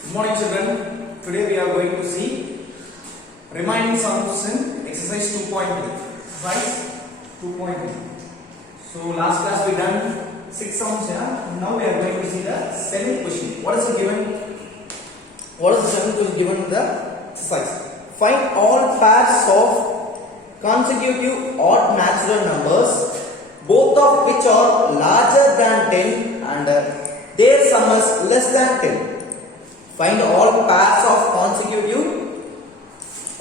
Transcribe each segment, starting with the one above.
Good morning children. Today we are going to see remaining sums in exercise 2.3. Exercise 2.3. So last class we done 6 sums here. Now we are going to see the 7th question. What is the given? What is the 7th question given in the exercise? Find all pairs of consecutive odd natural numbers, both of which are larger than 10 and their sum is less than 10. Find all pairs of consecutive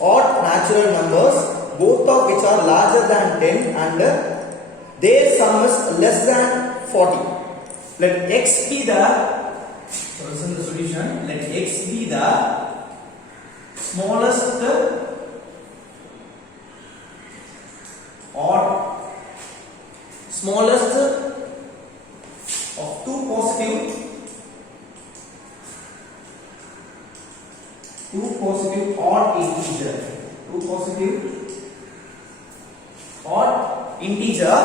odd natural numbers, both of which are larger than 10 and their sum is less than 40. Let x be the, so this is the solution, let x be the smallest of two positive odd integer,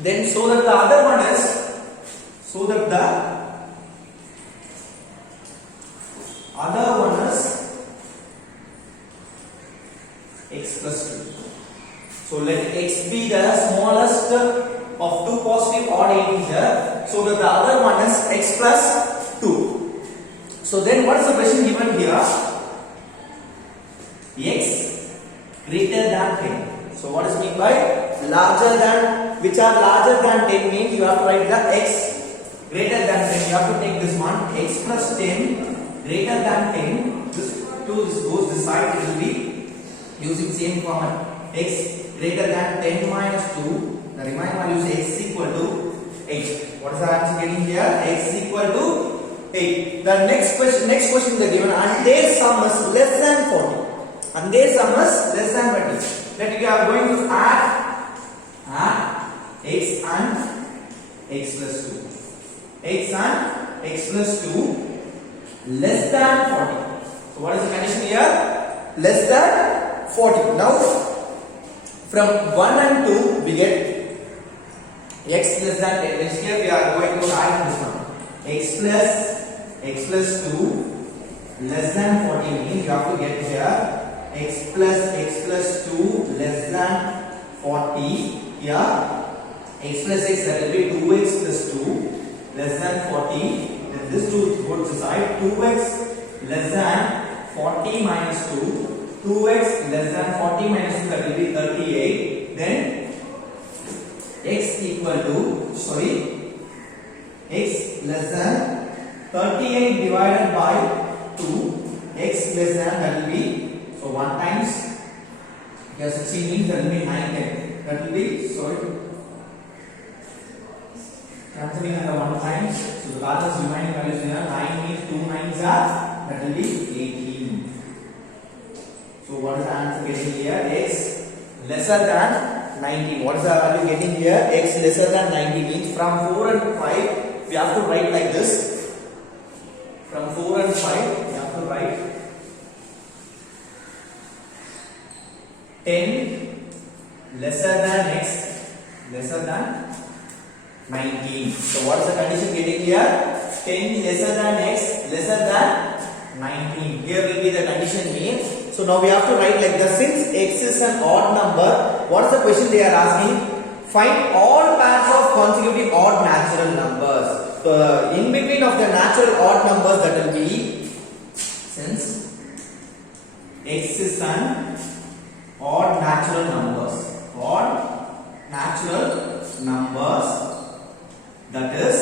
then so that the other one is x plus 2. So let x be the smallest of two positive odd integer, so that the other one is x plus 2. So then what is the question given here? X greater than 10. So what is meant by larger than, which are larger than 10 means you have to write the x greater than 10. You have to take this one, x plus 10 greater than 10. This goes this side, it will be using same format. X greater than 10 minus 2. The remaining value is x equal to 8. What is the answer getting here? X equal to 8. The next question they given, and their sum is less than 40. And their sum is less than 20. That we are going to add x and x plus 2. X and x plus 2 less than 40. So what is the condition here? Less than 40. Now from 1 and 2 we get x less than 10. Next here we are going to add this one. X plus 2 less than 40 means you have to get here x plus 2 less than 40. Here x plus x, that will be 2x plus 2 less than 40. Then this 2 goes to side. 2x less than 40 minus 2. 2x less than 40 minus 2, that will be 38. Then x less than 38 divided by 2. X less than, that will be, so 1 times, here 16 means that will be 9 10. That will be, cancelling under 1 times. So the largest remaining values here, 9 means 2 9s are, that will be 18. So what is the answer getting here? X lesser than 90. What is the value getting here? X lesser than 90 means from 4 and 5 we have to write like this. From 4 and 5 we have to write 10 lesser than x lesser than 19. So what is the condition getting here? 10 lesser than x lesser than 19. Here will be the condition means. So now we have to write like this. Since x is an odd number, what is the question they are asking? Find all pairs of consecutive odd natural numbers. So in between of the natural odd numbers, that will be, since x is an odd natural numbers, that is,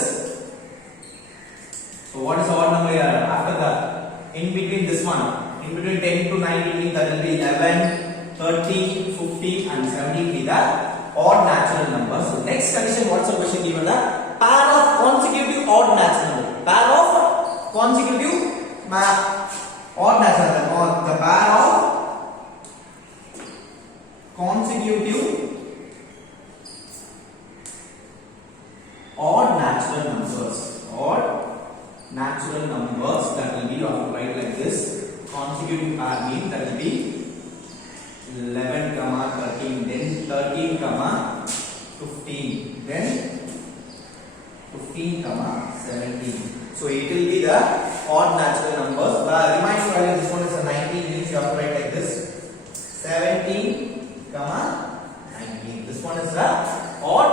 so what is the odd number here? After that, in between this one, in between 10 to 19, that will be 11, 13, 15 and 17 be the odd natural numbers. So next condition, what's the question given? The pair of consecutive odd natural numbers. Pair of consecutive odd natural numbers, or the pair of consecutive odd natural numbers, that will be, you have to write like this. Consecutive pair means that will be 11, 13, then 13, 15, then 15, 17. So it will be the odd natural numbers. The remaining value, this one is a 19, means you have to write like this: 17, comma 19. This one is the odd,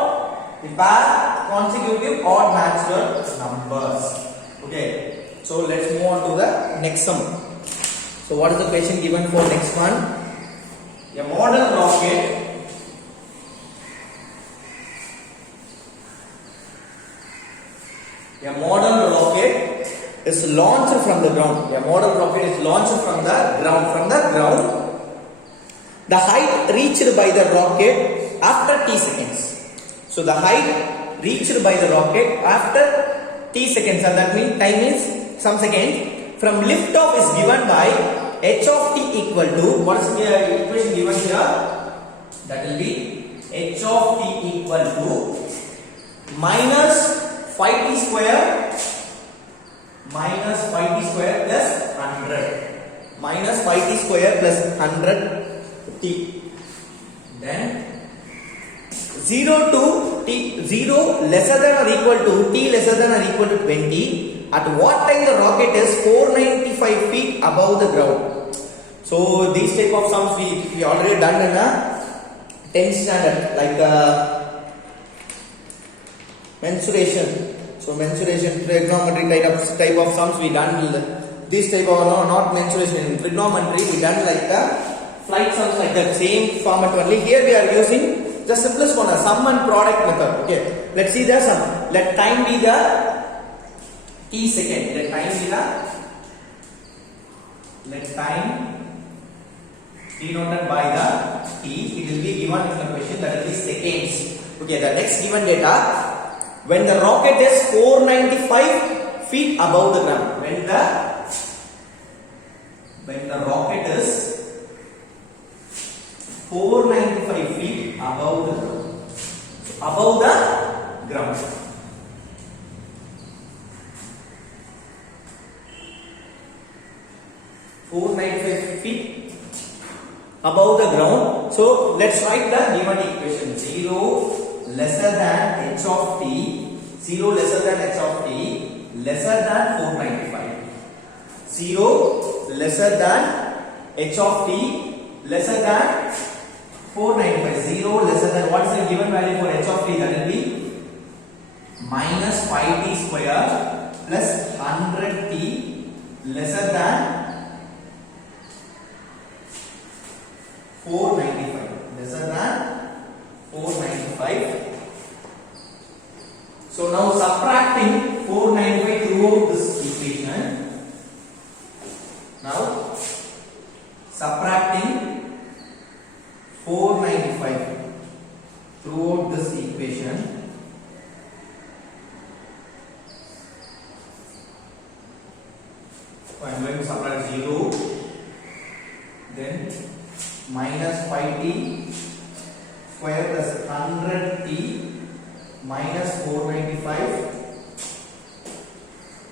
the pair consecutive odd natural numbers. Okay. So let's move on to the next sum. So what is the question given for next one? A model rocket is launched from the ground. A model rocket is launched from the ground. The height reached by the rocket after t seconds. So the height reached by the rocket after t seconds, and that means time is some seconds. From liftoff is given by h of t equal to, what is the equation given here? That will be h of t equal to minus 5t square plus 100. Minus 5t square plus 100t. Then 0 to t, 0 lesser than or equal to t lesser than or equal to 20. At what time the rocket is 495 feet above the ground? So these type of sums we already done in a 10th standard, like mensuration. So mensuration, trigonometry type of sums we done. This type of not mensuration, in trigonometry we done like the flight sums, like the same format only. Here we are using the simplest one, a sum and product method. Okay, let's see the sum. Let time be the t second. Let time denoted by the t. It will be given in the question, that will be seconds. Okay, the next given data. When the rocket is 495 feet above the ground. When the rocket is 495 feet above the ground. So above the ground. Feet above the ground. So let's write the given equation. 0 lesser than h of t, 0 lesser than h of t, lesser than 495. 0 lesser than h of t, lesser than 495. 0 lesser than, what is the given value for h of t? That will be minus 5t square plus 100t lesser than 495. Lesser than 495. So now subtracting 495 throughout this equation. Now subtracting 495 throughout this equation. So I am going to subtract 0, then minus 5t square plus 100t minus 495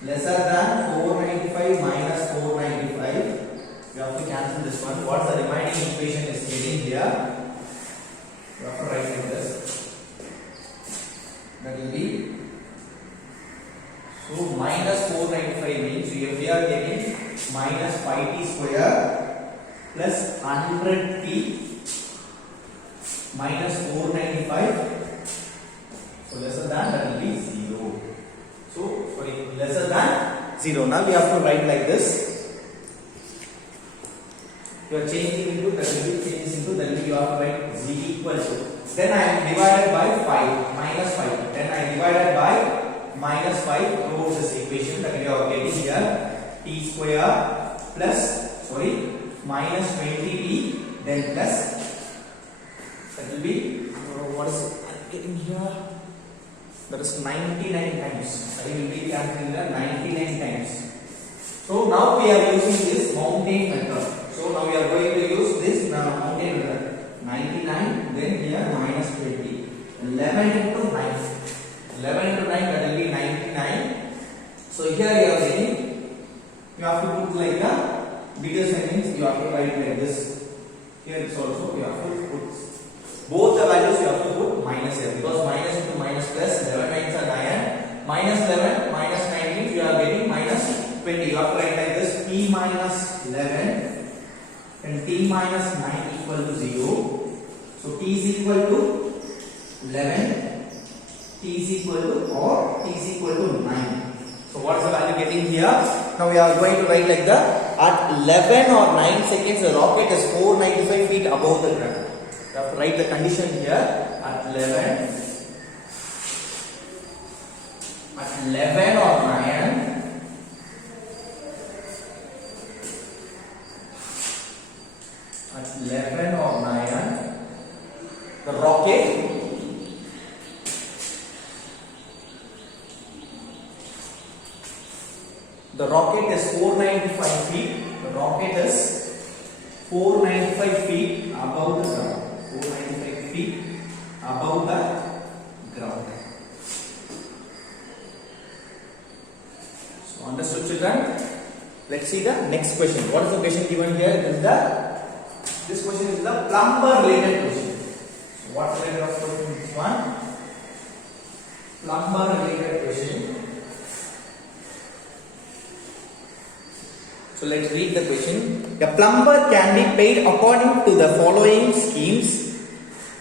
lesser than 495 minus 495. You have to cancel this one. What the remaining equation is getting here? You have to write like this. That will be, so minus 495 means we are getting minus 5t square plus 100t minus 495. So lesser than, that will be 0. So sorry, lesser than 0. Now we have to write like this. You are changing into, that will be changes into, then you have to write z equal to. Then I am divided by 5, minus 5. Then I divided by minus 5 throughout this equation, that we are getting here t square plus, sorry, minus 20t, then plus, that will be, what is it? I am getting here, that is 99 times. I will be calculating the 99 times. So now we are using this mountain method. So now we are going to use this mountain method. 99, then here minus 20. 11 into 9. 11 into 9, that will be 99. So here you are getting, you have to put like the bigger signs, you have to write like this. Here it's also, you have to put both the values, you have to minus here, because minus into minus plus 11 9 are 9, minus 11 minus 9 means you are getting minus 20. You have to write like this: t minus 11 and t minus 9 equal to 0. So t is equal to 11, t is equal to or t is equal to 9. So what is the value getting here? Now we are going to write like that: at 11 or 9 seconds the rocket is 495 feet above the ground. You have to write the condition here: at 11 or 9 at 11 or 9 the rocket is 495 feet. The rocket is 495 feet above the ground. 495 feet above the ground. So understood, children? Let's see the next question. What is the question given here? This question is the plumber related question. So what related of question is this one? Plumber related question. So let's read the question. A plumber can be paid according to the following schemes.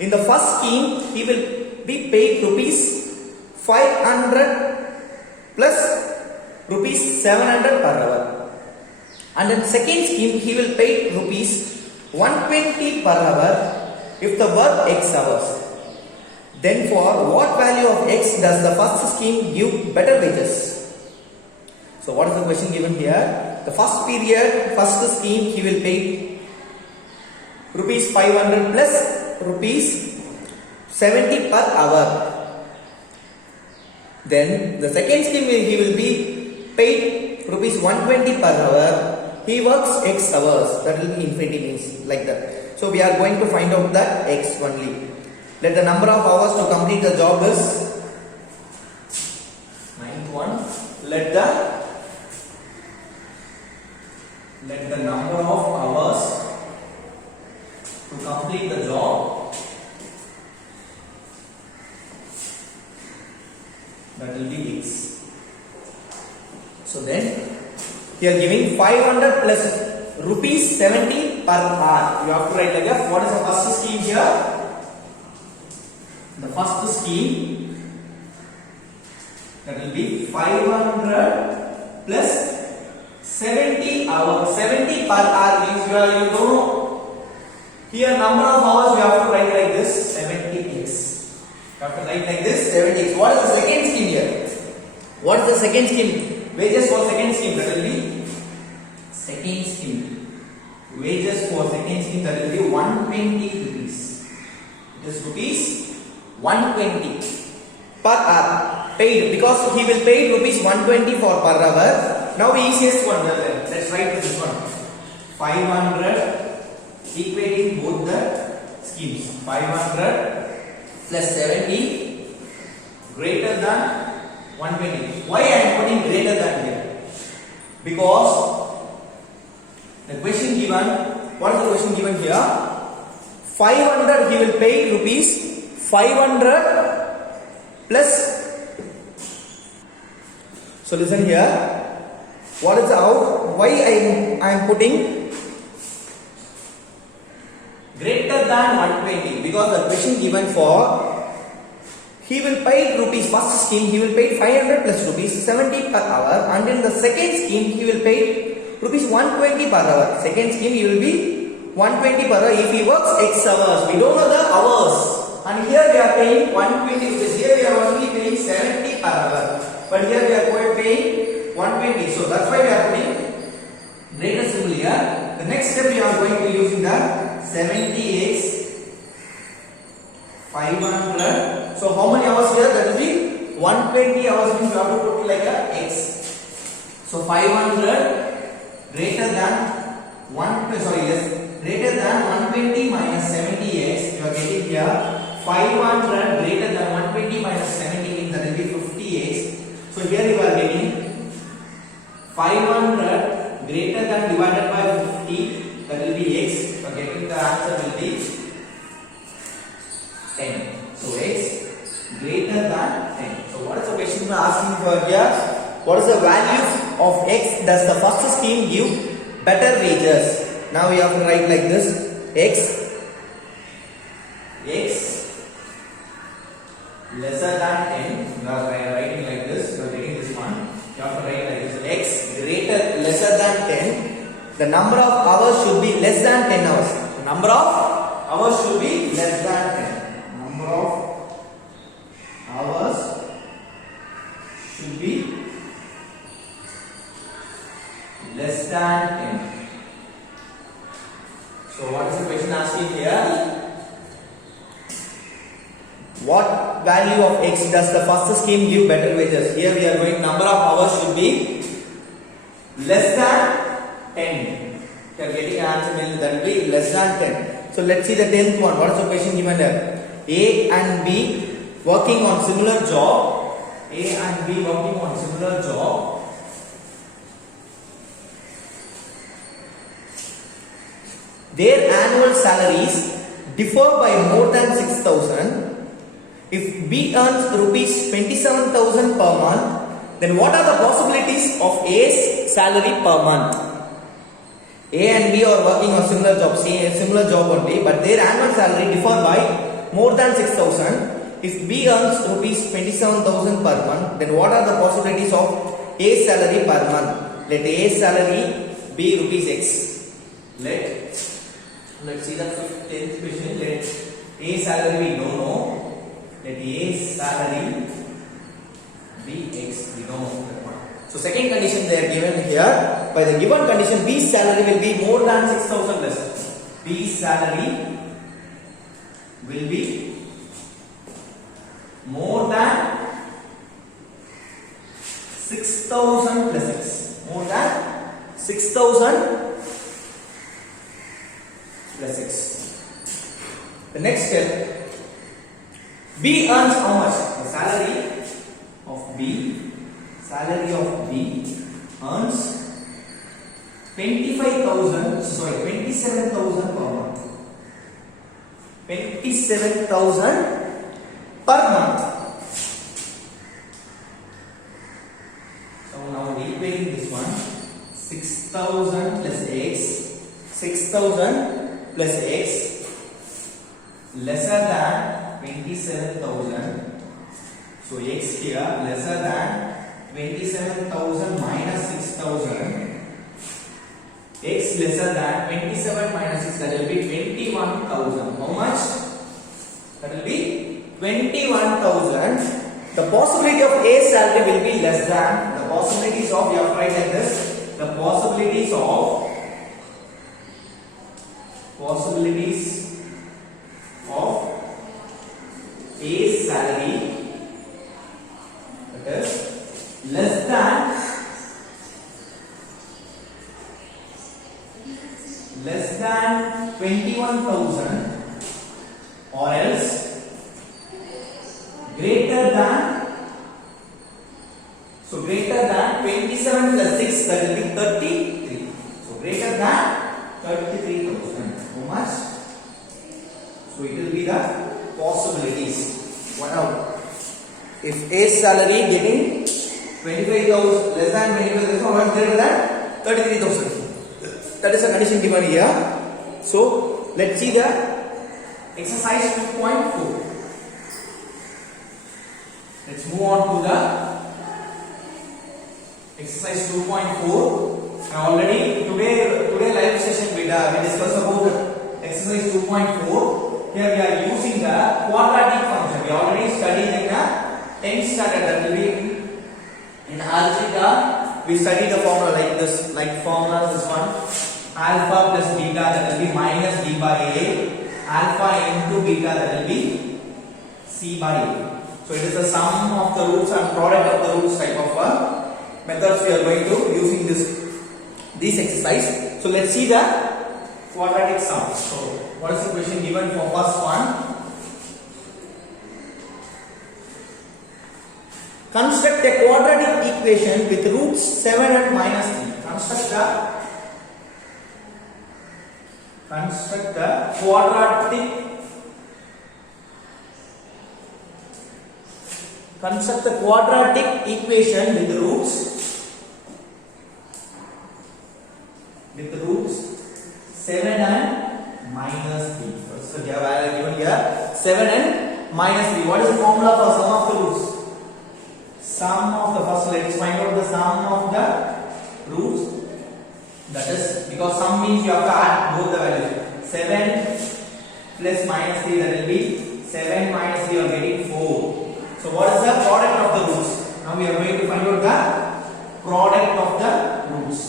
In the first scheme, he will be paid rupees 500 plus rupees 700 per hour. And in second scheme, he will pay rupees 120 per hour if the work X hours. Then for what value of X does the first scheme give better wages? So what is the question given here? The first period, first scheme, he will pay rupees 500 plus rupees 70 per hour. Then the second scheme, he will be paid rupees 120 per hour. He works X hours. That will be infinity means like that. So we are going to find out that X only. Let the number of hours to complete the job is 91. Let the number of hours to complete the job, that will be X. So then here giving 500 plus rupees 70 per hour. You have to write like that. What is the first scheme here? The first scheme, that will be 500 plus 70 hours. 70 per hour means you don't know. Here number of hours you have to write like this: 70x. You have to write like this: 70x. What is the second scheme here? What is the second scheme? Wages for second scheme, that will be second scheme. Wages for second scheme, that will be 120 rupees. It is rupees 120 per hour paid, because he will pay rupees 120 for per hour. Now easiest one, let's write this one: 500 equating both the schemes. 500 plus 70 greater than 120. Why I am putting greater than here? Because the question given, what is the question given here? 500 he will pay rupees 500 plus. So listen here. What is the out? Why I am putting greater than 120? Because the question given for he will pay rupees, first scheme he will pay 500 plus rupees 70 per hour, and in the second scheme he will pay rupees 120 per hour. Second scheme he will be 120 per hour if he works X hours. We don't know the hours, and here we are paying 120 rupees. Here we are only paying 70 per hour, but here we are paying 120. So that's why we are putting greater symbol here. The next step we are going to use the 70x 500. So how many hours here? That will be 120 hours, means you have to put like a x. So 500 greater than greater than 120 minus 70x. You are getting here 500 greater than 120 minus 70 means that will be 50x. So here you are getting 500 greater than divided by 50, that will be x. So getting the answer will be 10. So x greater than 10. So what is the question we are asking for here? what is the values of x does the first scheme give better wages? Now we have to write like this: x lesser than 10. You are writing like this. You are getting this one. You have to write like this: x greater lesser than 10. The number of hours should be less than 10 hours. The number of hours should be less than 10. Number of hours should be less than 10. So what is the question asking here? What value of x does the first scheme give better wages? Here we are going number of hours should be less than 10. You are getting an answer, that will be less than 10. So let's see the 10th one. What is the question given there? A and B working on similar job. A and B working on similar job. Their annual salaries differ by more than 6,000. If B earns rupees 27,000 per month, then what are the possibilities of A's salary per month? A and B are working on similar job only, but their annual salary differ by more than 6,000. If B earns rupees 27,000 per month, then what are the possibilities of A's salary per month? Let A's salary be rupees X. Let's see the 10th question. Let A salary we don't know. Let A's salary be X. We don't know that one. So second condition they are given here. By the given condition, B's salary will be more than 6,000 plus. B's salary will be more than 6,000 plus X. More than 6,000 plus X. The next step. B earns how much? The salary of B earns 27,000 per month. 27,000 per month. So now equating this one, 6,000 plus X, 6,000 plus X lesser than 27,000. So X here lesser than 27,000 minus 6,000. X lesser than 27 minus 6, that will be 21,000. How much? That will be 21,000. The possibility of A's salary will be less than the possibilities of, you have to write like this, the possibilities of A's salary, that is less than 21,000 or else greater than 27 plus 6, that will be 33. So greater than 33,000. How much? So it will be the possibilities. Wow. If A's salary getting 25,000 less than 25,000 or greater than 33,000. That is a condition given here. So let's see the exercise 2.4. Let's move on to the exercise 2.4. Already today live session we discussed about exercise 2.4. Here we are using the quadratic function. We already studied in the 10th standard. That will be in algebra. We studied the formula like this, this one. Alpha plus beta, that will be minus d by a. Alpha into beta, that will be c by a. So it is the sum of the roots and product of the roots type of methods we are going to using this exercise. So let's see the quadratic sum. So what is the question given for first one? Construct a quadratic equation with roots 7 and minus 3. Construct the quadratic equation with roots with roots 7 and minus 3. So we have value given here 7 and minus 3. What is the formula for sum of the roots? Sum of the first, let's find out the sum of the roots. That is, because sum means you have to add both the values. 7 plus minus 3, that will be 7 minus 3, you are getting 4. So what is the product of the roots? Now we are going to find out the product of the roots.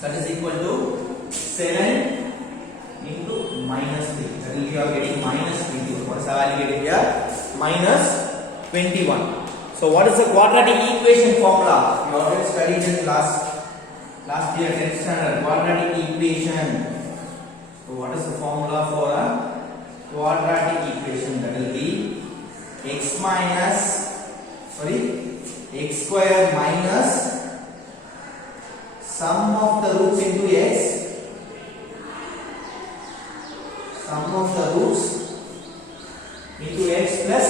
That is equal to 7 into minus 3. That will be you are getting minus 21. What is the value getting here? Minus 21. So what is the quadratic equation formula? We already studied in last year 10th standard quadratic equation. So what is the formula for a quadratic equation? That will be x square minus sum of the roots into x, sum of the roots into x plus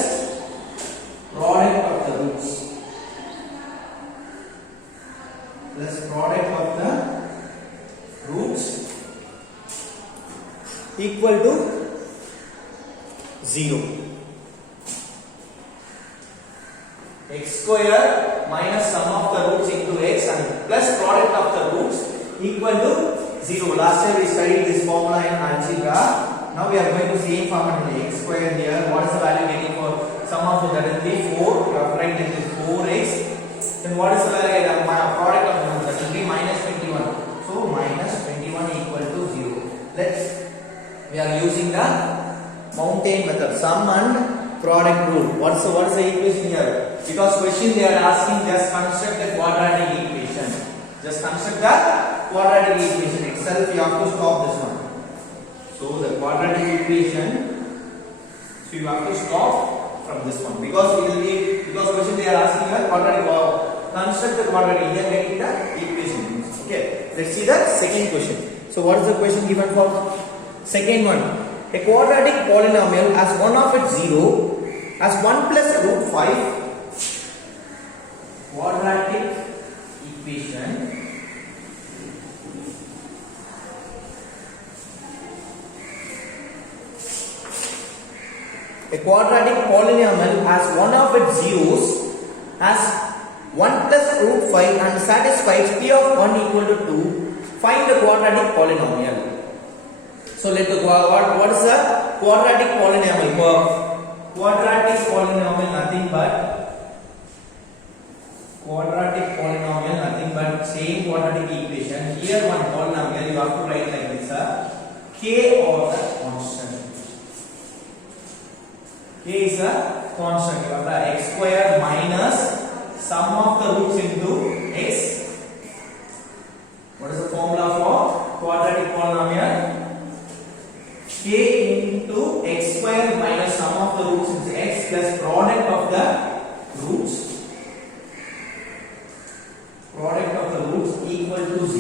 product of the roots, plus product of the roots equal to 0. X square minus sum of the roots into x and plus product of the roots equal to 0. Last year we studied this formula in algebra. Now we are going to see format in x square here. What is the value getting for sum of the, that will be 4. You have to write it is 4x. Then what is the value getting product of the roots? That will be minus 21. So minus 21 equal to 0. We are using the mountain method, sum and product rule. What is the equation here? Because question they are asking, just construct the quadratic equation. Just construct the quadratic equation itself. You have to stop this one. So the quadratic equation, so you have to stop from this one because question they are asking you quadratic. Construct the quadratic. Here getting the equation. Okay. Let's see the second question. So what is the question given for second one? A quadratic polynomial has one of its 0 as 1 plus root 5. Quadratic equation a quadratic polynomial has one of its zeros as 1 plus root 5 and satisfies p of 1 equal to 2. Find the quadratic polynomial. So let the what is the quadratic polynomial? Quadratic polynomial nothing but same quadratic equation. Here one polynomial you have to write like this: k or the constant. K is a constant. You have the x square minus sum of the roots into x. What is the formula for quadratic polynomial? K into x square minus sum of the roots into x plus product of the roots. Product of the roots equal to 0.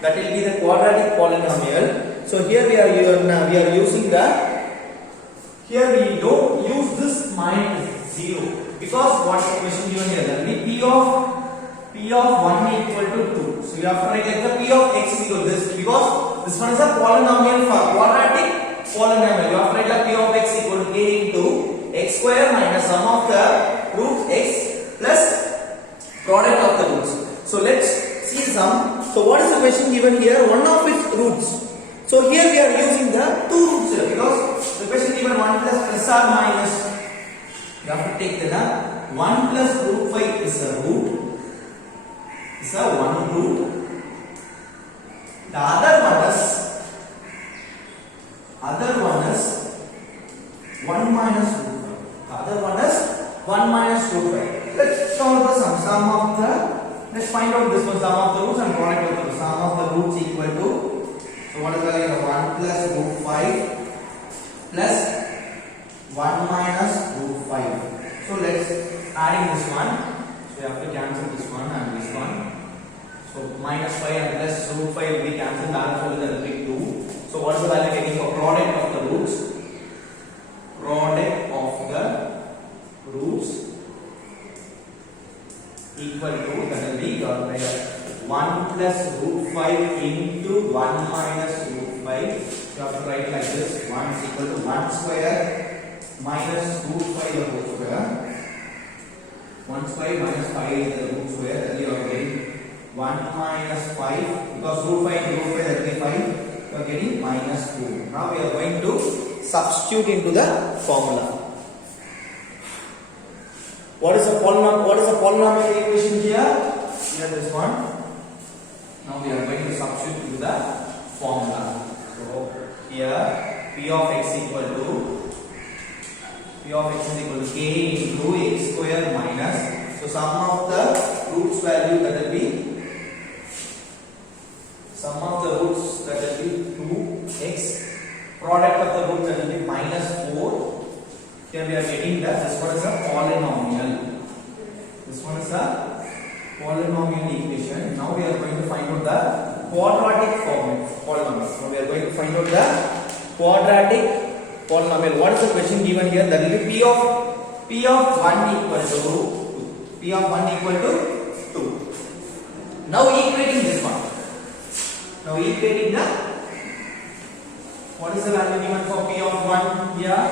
That will be the quadratic polynomial. So here we are using the. Here we don't use this minus 0 because what is the question given here? That will be p of 1 equal to 2. So you have to write like the p of x equal to this because this one is a polynomial for quadratic polynomial. You have to write like p of x equal to k into x square minus sum of the roots x plus product of the roots. So let's see some. So what is the question given here? One of its roots. So here we are using the two roots here because the question given 1 plus or minus. You have to take the 1 plus root 5 is a root. It's a one root. The other one is 1 minus root 5. The other one is 1 minus root 5. Let's solve the sum of the. Let's find out this one, sum of the roots and product of the roots. Sum of the roots equal to. So what is the value of 1 plus root 5 plus 1 minus root 5. So let's adding this one. So you have to cancel this one and this one. So minus 5 and plus root 5 will be cancelled. Balance will be 2. So what is the value taking for product of the roots? Product of the roots equal to, that will be your 1 plus root 5 into 1 minus root 5. You have to write like this. 1 is equal to 1 square minus root 5 the whole square. 1 square minus 5 is the root square. That you are getting 1 minus 5. Because root 5 into root 5 that will be 5. You are getting minus 2. Now we are going to substitute into the formula. What is the polynomial equation here? Here this one. Now we are going to substitute into the formula. So here p of x is equal to k into x square minus. So sum of the roots value that will be 2x. Product of the roots that will be minus 4. Here we are getting that this one is a polynomial. This one is a polynomial equation. Now we are going to find out the quadratic polynomial. Now we are going to find out the quadratic polynomial. What is the question given here? That will be p of 1 equal to 2. Now equating this one. Now equating the, what is the value given for p of 1 here?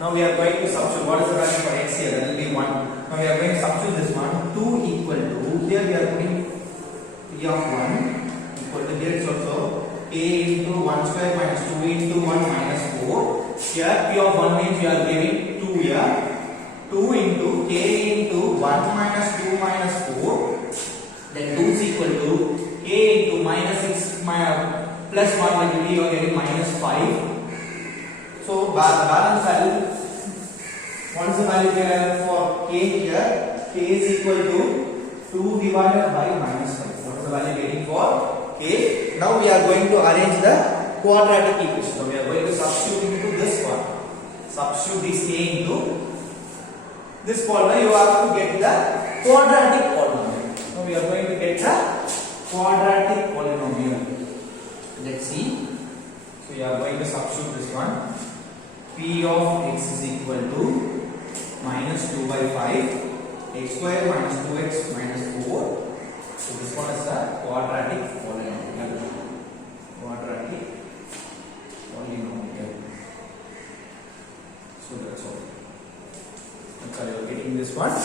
Now we are going to substitute. What is the value for x here? That will be 1. Now we are going to substitute this one. 2 equal to, here we are putting p of 1 equal to, here it's also k into 1 square minus 2 into 1 minus 4. Here p of 1 means you are giving 2 here. 2 into k into 1 minus 2 minus 4. Then 2 is equal to k into minus 6 plus 1 will be, you are getting minus 5. So balance value, what is the value here for k here? K is equal to 2 divided by minus 5. What is the value getting for k? Now we are going to arrange the quadratic equation. So we are going to substitute into this one. Substitute this k into this polynomial. You have to get the quadratic polynomial. Now we are going to get the quadratic polynomial. Let's see. So you are going to substitute this one. P of x is equal to minus 2 by 5, x square minus 2x minus 4. So this one is the quadratic polynomial. Quadratic polynomial. So that's all. That's how you are getting this one.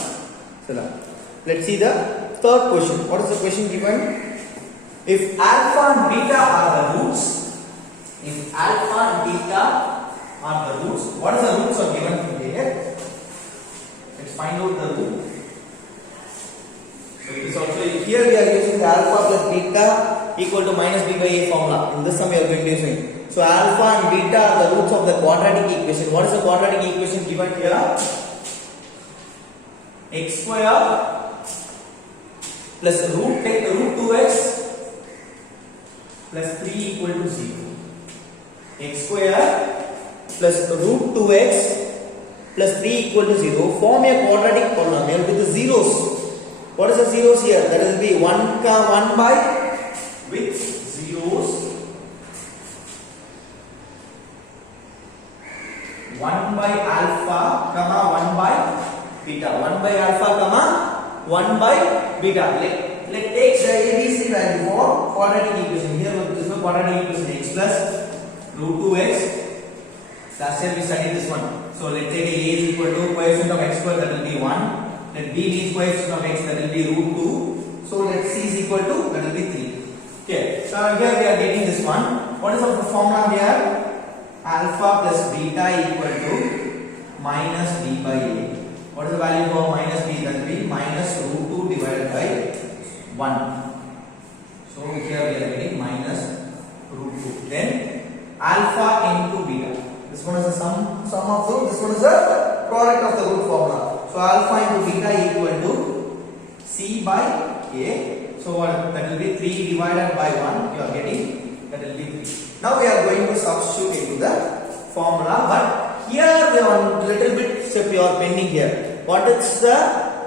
So now, let's see the third question. What is the question given? If alpha and beta are the roots, what is the roots are given here? Let's find out the root. So it is also, here we are using the alpha plus beta equal to minus b by a formula. In this sum we are going to use. So alpha and beta are the roots of the quadratic equation. What is the quadratic equation given here? X square plus root 2x plus 3 equal to 0. X square plus root 2x plus 3 equal to 0 form a quadratic polynomial with the zeros. What is the zeros here? That will be 1 by with zeros 1 by alpha comma 1 by beta. 1 by alpha comma 1 by beta. Let's take the ABC value for quadratic equation. Here this is quadratic equation x plus root 2x. Last time we studied this one. So let's say a is equal to coefficient of x square, that will be 1. Let b means coefficient of x, that will be root 2. So let c is equal to, that will be 3. Okay. So here we are getting this one. What is the formula here? Alpha plus beta equal to minus b by a. What is the value for minus b? That will be minus root 2 divided by 1. So here we are getting minus root 2. Then alpha into beta. This one is the sum of the root. This one is the product of the root formula. So alpha into beta equal to c by a. So that will be 3 divided by 1. You are getting, that will be 3. Now we are going to substitute into the formula. But here we are little bit step you are pending here. What is the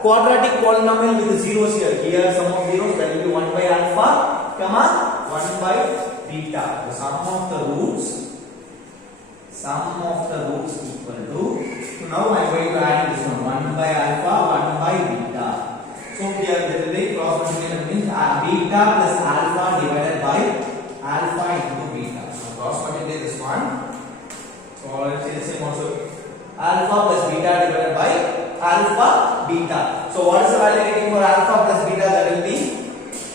quadratic polynomial with the zeros here? Here sum of zeros, that will be 1 by alpha comma 1 by beta. The sum of the roots equal to, so now I am going to add this one, 1 by alpha, 1 by beta. So So here there will be cross multiplication means beta plus alpha divided by alpha into beta. So cross multiply this one. So let's say the same also. Alpha plus beta divided by alpha beta. So what is the value getting for alpha plus beta? That will be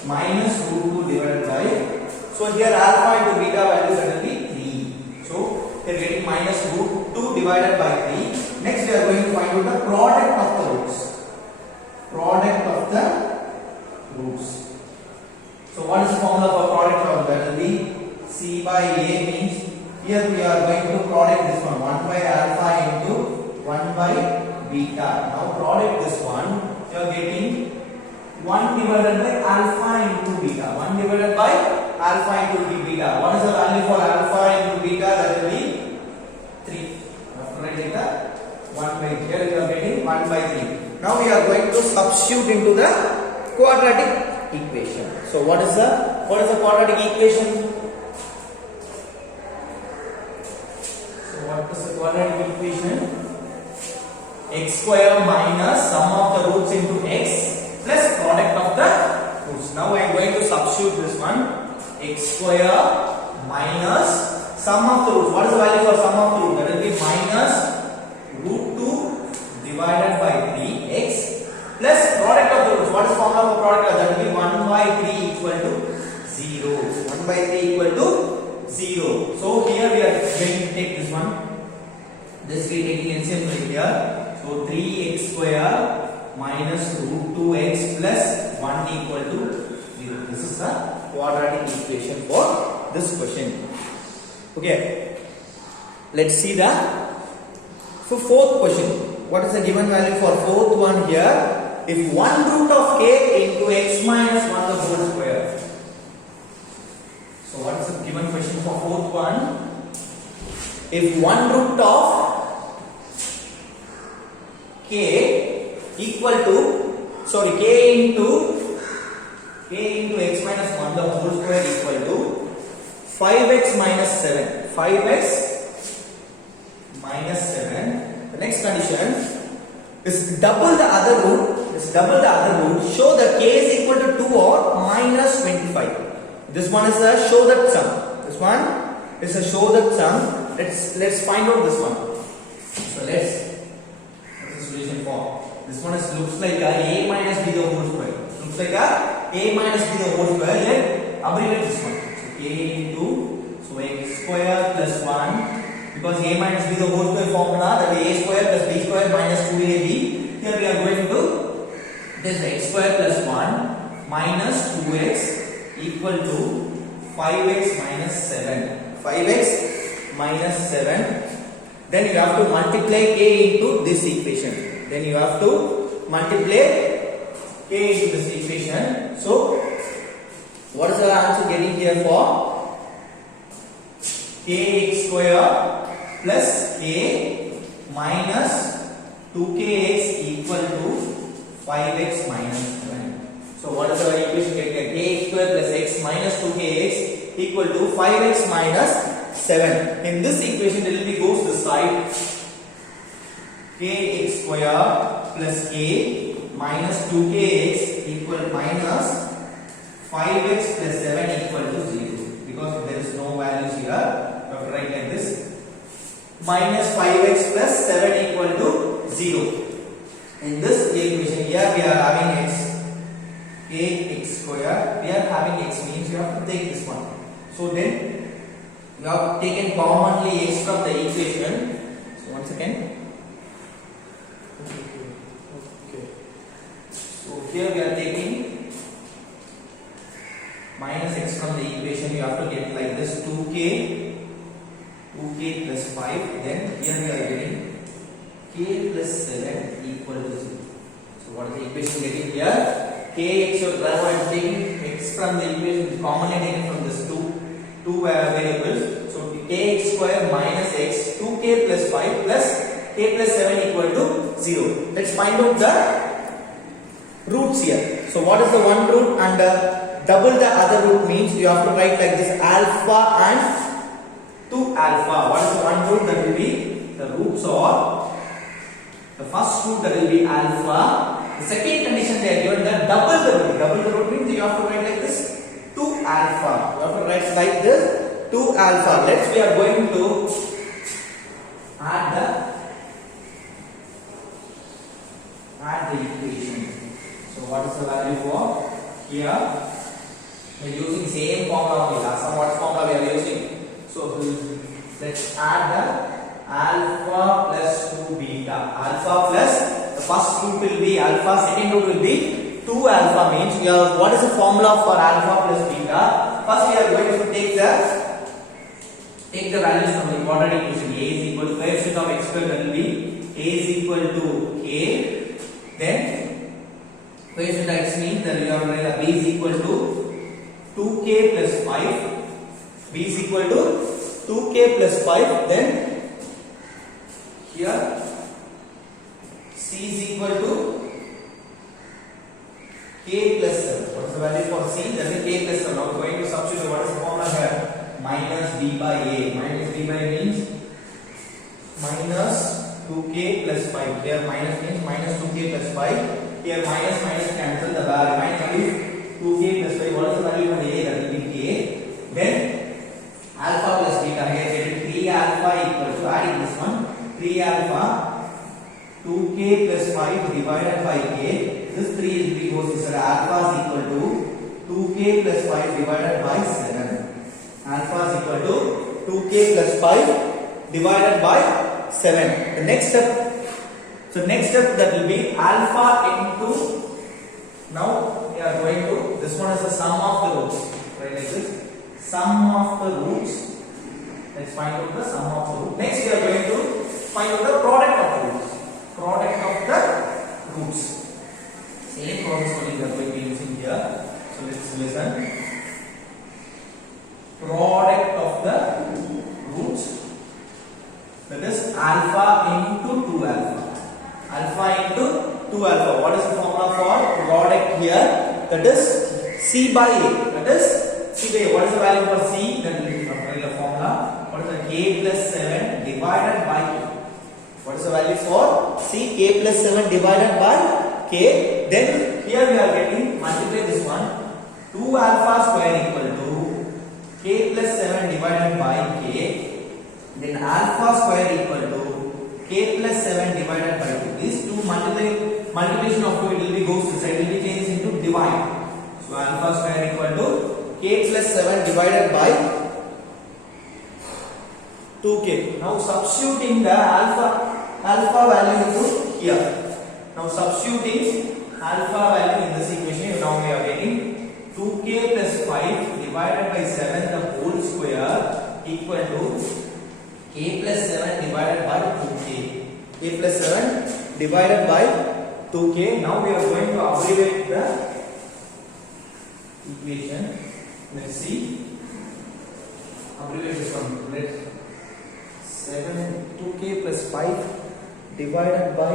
minus root 2 divided by. So here alpha into beta values that will be 3. So we are getting minus root 2 divided by 3. Next we are going to find out the product of the roots. Product of the roots. So what is the formula for product of that will be C by A means here we are going to product this one 1 by alpha into 1 by beta. Now product this one you are getting 1 divided by alpha into beta. 1 divided by alpha into beta. What is the value for alpha into beta? That will be 3. After writing the 1 by here we are getting 1 by 3. Now we are going to substitute into the quadratic equation. So what is the quadratic equation? So what is the quadratic equation? X square minus sum of the roots into x plus product of the roots. Now I am going to substitute this one. X square minus sum of the roots. What is the value for sum of the root? That will be minus root 2 divided by 3x plus product of the roots. What is the formula for product? That will be 1 by 3 equal to 0. 1 by 3 equal to 0. So here we are going to take this one. This we are taking LCM right here. So 3x square minus root 2x plus 1 equal to 0. This is the quadratic equation for this question. Okay. Let's see the fourth question. What is the given value for fourth one here? If 1 root of k into x minus 1 the whole square. So what is the given question for fourth one? If 1 root of k equal to k into x minus 1 the whole square equal to 5x minus 7. 5x minus 7. The next condition is double the other root. Show that k is equal to 2 or minus 25. This one is a show that sum. This one is a show that sum. Let's find out this one. So what's the solution for? This one looks like a minus b the whole square. Looks like a minus b the whole square. Let abbreviate this one. So k into x square plus 1. Because a minus b the whole square formula, that is a square plus b square minus 2ab. Here we are going to this x square plus 1 minus 2x equal to 5x minus 7. 5x minus 7. Then you have to multiply k into this equation. So what is the answer getting here for? Kx square plus k minus 2kx equal to 5x minus 7. So what is the equation getting here? Kx square plus x minus 2kx equal to 5x minus 7. In this equation it will be goes this side. Kx square plus k minus 2kx equal minus 5x plus 7 equal to 0. Because there is no values here. Write like this, minus 5x plus 7 equal to 0. In this equation here we are having x, kx square, we are having x means you have to take this one. So then you have taken commonly x from the equation. So once again, so here we are taking minus x from the equation. You have to get like this 2k plus 5, then here we are getting k plus 7 equal to 0. So what is the equation getting here? Kx, so I am taking x from the equation, commonly taken from this two variables. So kx square minus x, 2k plus 5 plus k plus 7 equal to 0. Let's find out the roots here. So what is the one root and double the other root means you have to write like this, alpha and 2 alpha. What is the one root? That will be the roots or the first root, that will be alpha The second condition they are given the double the root. Double the root means you have to write like this 2 alpha. You have to write like this 2 alpha. Let's we are going to add the equation. So what is the value for here? We are using same formula only. Some what formula we are using. So let's add the alpha plus 2 beta. Alpha plus the first root will be alpha, second root will be 2 alpha means we have what is the formula for alpha plus beta? First we are going to take the values from the quadratic equation. A is equal to coefficient of x squared, that will be a is equal to k. Then coefficient of x means that we have b is equal to 2k plus 5. B is equal to 2k plus 5. Then here c is equal to k plus 7. What is the value for c? That is k plus 7. Now we are going to substitute. What is the formula here? Minus b by a. Minus b by a means minus 2k plus 5. Here minus means minus 2k plus 5. Here minus minus cancel. The remaining value is 2k plus 5. What is the value for a? That will be k. Then alpha plus beta. Here get it 3 alpha equal to, adding this one, 3 alpha 2k plus 5 divided by k. This 3 is because this alpha is equal to 2k plus 5 divided by 7. Alpha is equal to 2k plus 5 divided by 7. The next step, so next step that will be alpha into, now we are going to, this one is the sum of the roots, right, like this, sum of the roots. Let's find out the sum of the roots. Next we are going to find out the product of the roots. Product of the roots. Same process only we are going to be using here. So let's listen. Product of the roots, that is alpha into 2 alpha. Alpha into 2 alpha. What is the formula for product here? That is c by a. That is c by a. What is the value for c? That will be the formula. What is the k plus 7 divided by k? What is the value for c? K plus 7 divided by k. Then here we are getting, multiply this one, 2 alpha square equal to k plus 7 divided by k. Then alpha square equal to k plus 7 divided by 2. These two multiplication of 2, it will be goes to side, it will be changed into divide. So alpha square equal to k plus 7 divided by 2k. Now substituting the alpha value into here. Now substituting alpha value in this equation, now we are getting 2k plus 5 divided by 7 the whole square equal to k plus 7 divided by 2k. K plus 7 divided by 2k. Now we are going to abbreviate the equation. Let's see. Abbreviate this one. Let 2k plus 5 divided by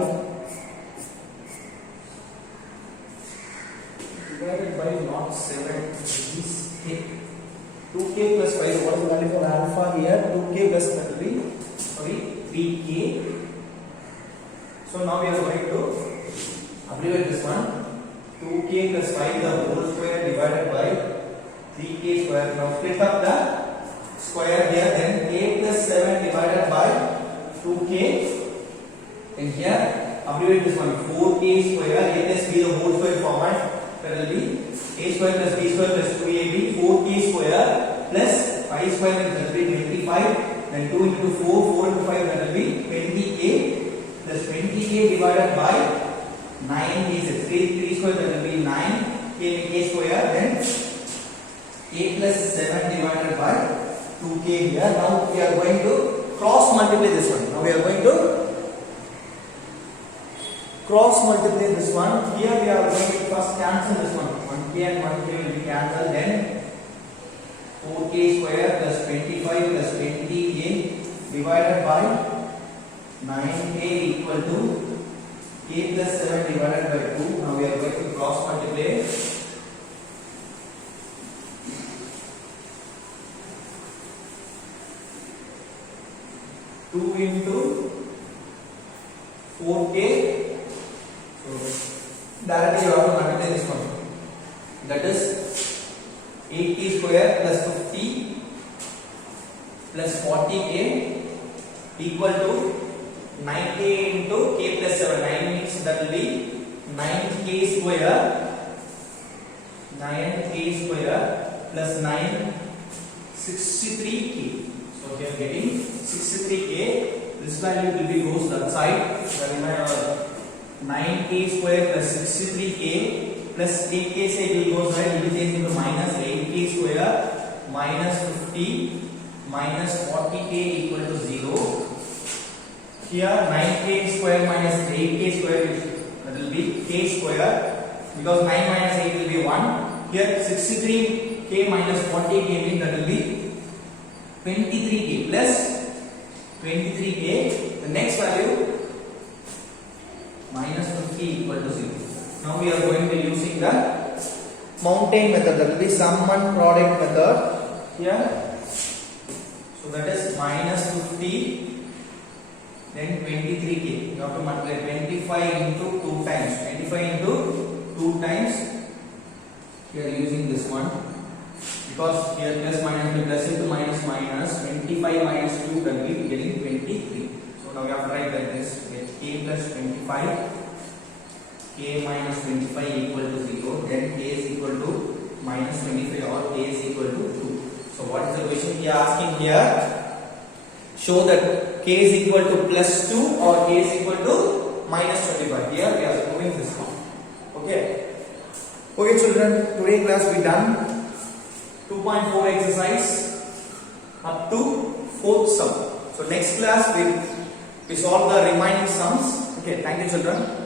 not 7 is k. 2k plus 5. What is the value for alpha here? 2k plus 3k. So now we are going to abbreviate this one. 2k plus 5 the whole square divided by 3k square. Now split up the square here. Then k plus 7 divided by 2k. And here abbreviate this one. 4k square. A plus b the whole square format. That will be a square plus b square plus 2ab. 4k square plus 5 square that will be 25. Then 2 into 4, 4 into 5 that will be 20k plus 20k divided by 9 is 3 square that will be 9k square. Then k plus 7 divided by 2k here. Now we are going to cross multiply this one. Now we are going to cross multiply this one. Here we are going to first cancel this one. 1k and 1k will be cancelled. Then 4k square plus 25 plus 20k divided by 9k equal to k plus 7 divided by 2. Now we are going to cross multiply. 2 into 4k. So that is 8k square plus 50 plus 40k equal to 9k into k plus 7. 9 means that will be 9k square plus 9 63k. So we are getting 63k. This value will be goes that side. So 9k square plus 63k plus 8k side will go side will be changed into minus 8k square minus 50 minus 40k equal to 0. Here 9k square minus 8k square, that will be k square, because 9 minus 8 will be 1. Here 63k minus 40k means that will be 23k plus 23k. The next value minus 50 equal to 0. Now we are going to using the mountain method, that will be sum and product method here. So that is minus 50 then 23k. You have to multiply 25 into 2 times. 25 into 2 times. We are using this one because here plus minus will plus into minus minus. 25 minus 2 will be getting 23. So now we have to write like this: k plus 25, k minus 25 equal to 0. Then k is equal to minus 25 or k is equal to 2. So what is the question we are asking here? Show that k is equal to plus 2 or k is equal to minus 25. Here we are proving this one. Okay. Okay children, today class we done 2.4 exercise up to 4th sum. So next class we solve the remaining sums. Okay, thank you children.